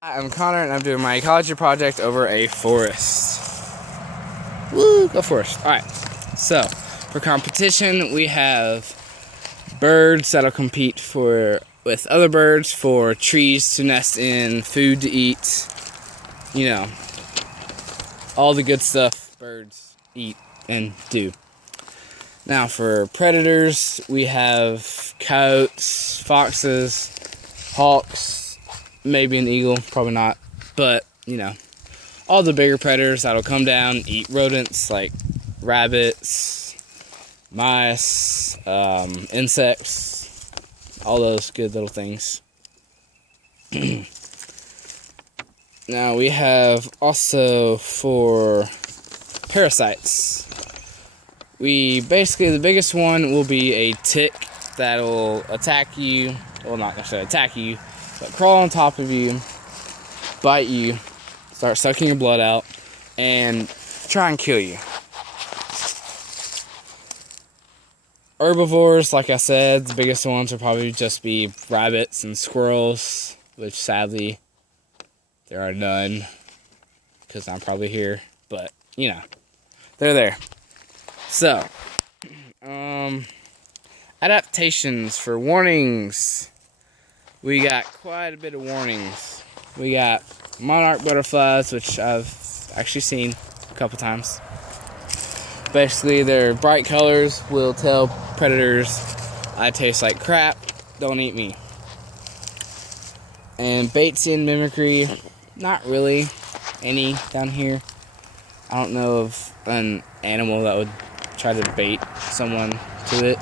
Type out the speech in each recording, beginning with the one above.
I'm Connor, and I'm doing my ecology project over a forest. Woo, go forest. Alright, so for competition, we have birds that'll compete with other birds for trees to nest in, food to eat, you know, all the good stuff birds eat and do. Now for predators, we have coyotes, foxes, hawks, maybe an eagle, probably not, but, you know, all the bigger predators that'll come down, eat rodents like rabbits, mice, insects, all those good little things. Now we have also for parasites. The biggest one will be a tick that'll attack you, well, not necessarily attack you, but crawl on top of you, bite you, start sucking your blood out, and try and kill you. Herbivores, like I said, the biggest ones will probably just be rabbits and squirrels, which sadly there are none, because I'm probably here, but, you know, they're there. So, adaptations for warnings. We got quite a bit of warnings. We got monarch butterflies, which I've actually seen a couple times. Basically, their bright colors will tell predators, I taste like crap, don't eat me. And Batesian mimicry, not really any down here. I don't know of an animal that would try to bait someone to it.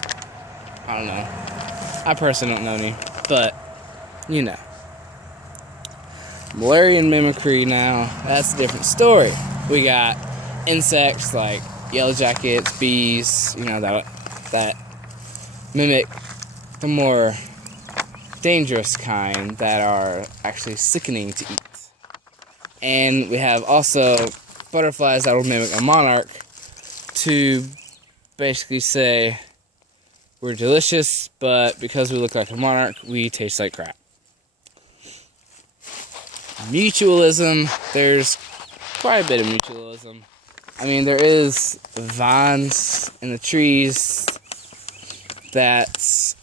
I don't know. I personally don't know any, but you know. Malarian mimicry now, that's a different story. We got insects like yellow jackets, bees, you know, that mimic the more dangerous kind that are actually sickening to eat. And we have also butterflies that will mimic a monarch to basically say we're delicious, but because we look like a monarch, we taste like crap. Mutualism, there's quite a bit of mutualism. I mean, there is vines in the trees that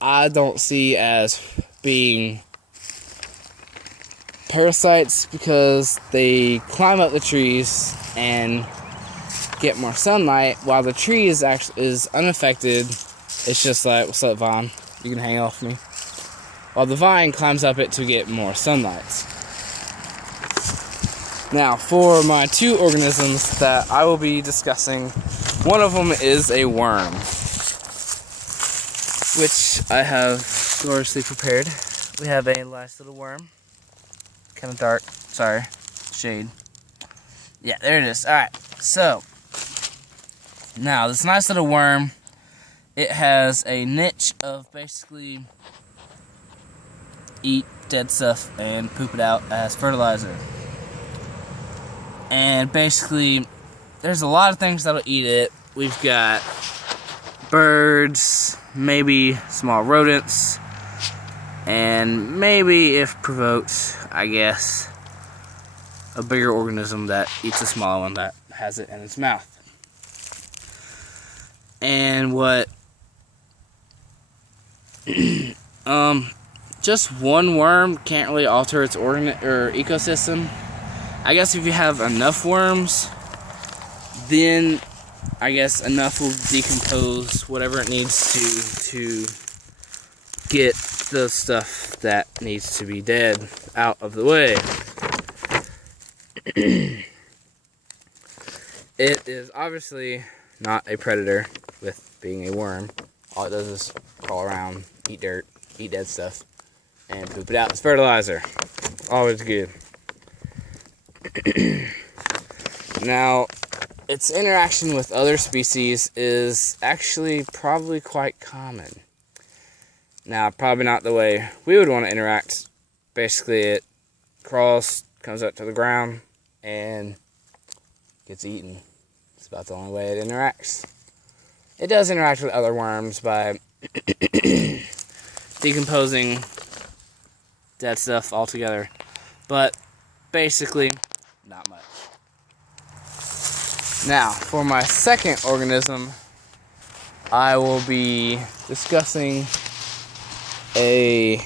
I don't see as being parasites because they climb up the trees and get more sunlight, while the tree is unaffected. It's just like, what's up, vine? You can hang off me. While the vine climbs up it to get more sunlight. Now, for my two organisms that I will be discussing, one of them is a worm, which I have gloriously prepared. We have a nice little worm. Kind of dark. Sorry. Shade. Yeah, there it is. Alright, so now this nice little worm, it has a niche of basically eat dead stuff and poop it out as fertilizer. And basically, there's a lot of things that'll eat it. We've got birds, maybe small rodents, and maybe, if provoked, I guess, a bigger organism that eats a smaller one that has it in its mouth. And what just one worm can't really alter its ecosystem. I guess if you have enough worms, then I guess enough will decompose whatever it needs to get the stuff that needs to be dead out of the way. It is obviously not a predator with being a worm. All it does is crawl around, eat dirt, eat dead stuff, and poop it out as fertilizer. Always good. Now, its interaction with other species is actually probably quite common. Now, probably not the way we would want to interact. Basically, it crawls, comes up to the ground, and gets eaten. It's about the only way it interacts. It does interact with other worms by decomposing dead stuff altogether. But basically, not much. Now, for my second organism, I will be discussing a